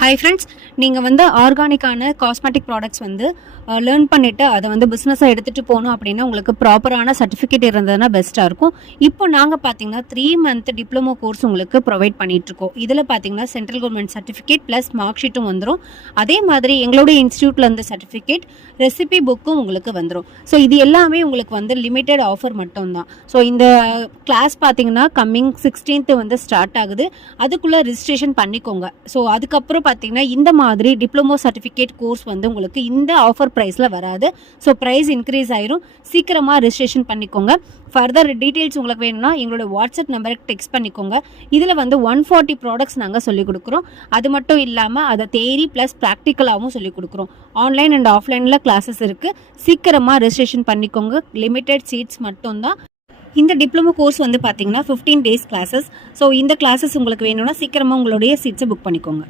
Hi friends, நீங்கள் வந்து ஆர்கானிக்கான cosmetic products வந்து லேர்ன் பண்ணிவிட்டு அதை வந்து பிஸ்னஸாக எடுத்துகிட்டு போகணும் அப்படின்னா உங்களுக்கு ப்ராப்பரான சர்டிஃபிகேட் இருந்ததுன்னா பெஸ்ட்டாக இருக்கும். இப்போ நாங்கள் பார்த்தீங்கன்னா 3 மந்த் டிப்ளமோ கோர்ஸ் உங்களுக்கு ப்ரொவைட் பண்ணிகிட்ருக்கோம். இதில் பார்த்தீங்கன்னா central government certificate plus mark ஷீட்டும் வந்துடும். அதே மாதிரி எங்களுடைய இன்ஸ்டியூட்டில் இருந்த சர்டிஃபிகேட் ரெசிபி புக்கும் உங்களுக்கு வந்துடும். ஸோ இது எல்லாமே உங்களுக்கு வந்து லிமிட்டெட் ஆஃபர் மட்டும்தான். ஸோ இந்த கிளாஸ் பார்த்தீங்கன்னா கம்மிங் 16th வந்து ஸ்டார்ட் ஆகுது. அதுக்குள்ளே ரிஜிஸ்ட்ரேஷன் பண்ணிக்கோங்க. ஸோ அதுக்கப்புறம் பார்த்தீங்கன்னா இந்த மாதிரி டிப்ளமோ சர்டிஃபிகேட் கோர்ஸ் வந்து உங்களுக்கு இந்த ஆஃபர் ப்ரைஸில் வராது. ஸோ ப்ரைஸ் இன்க்ரீஸ் ஆயிரும். சீக்கிரமாக ரிஜிஸ்ட்ரேஷன் பண்ணிக்கோங்க. ஃபர்தர் டீட்டெயில்ஸ் உங்களுக்கு வேணும்னா எங்களோட வாட்ஸ்அப் நம்பருக்கு டெக்ஸ்ட் பண்ணிக்கோங்க. இதில் வந்து 140 ப்ராடக்ட்ஸ் நாங்கள் சொல்லிக் கொடுக்குறோம். அது மட்டும் இல்லாமல் அதை தேரி ப்ளஸ் ப்ராக்டிக்கலாகவும் சொல்லிக் கொடுக்குறோம். ஆன்லைன் அண்ட் ஆஃப்லைனில் கிளாஸஸ் இருக்குது. சீக்கிரமாக ரிஜிஸ்ட்ரேஷன் பண்ணிக்கோங்க. லிமிட்டெட் சீட்ஸ் மட்டும்தான். இந்த டிப்ளமோ கோர்ஸ் வந்து பார்த்தீங்கன்னா 15 days கிளாஸஸ். ஸோ இந்த கிளாஸஸ் உங்களுக்கு வேணும்னா சீக்கிரமாக உங்களுடைய சீட்ஸை புக் பண்ணிக்கோங்க.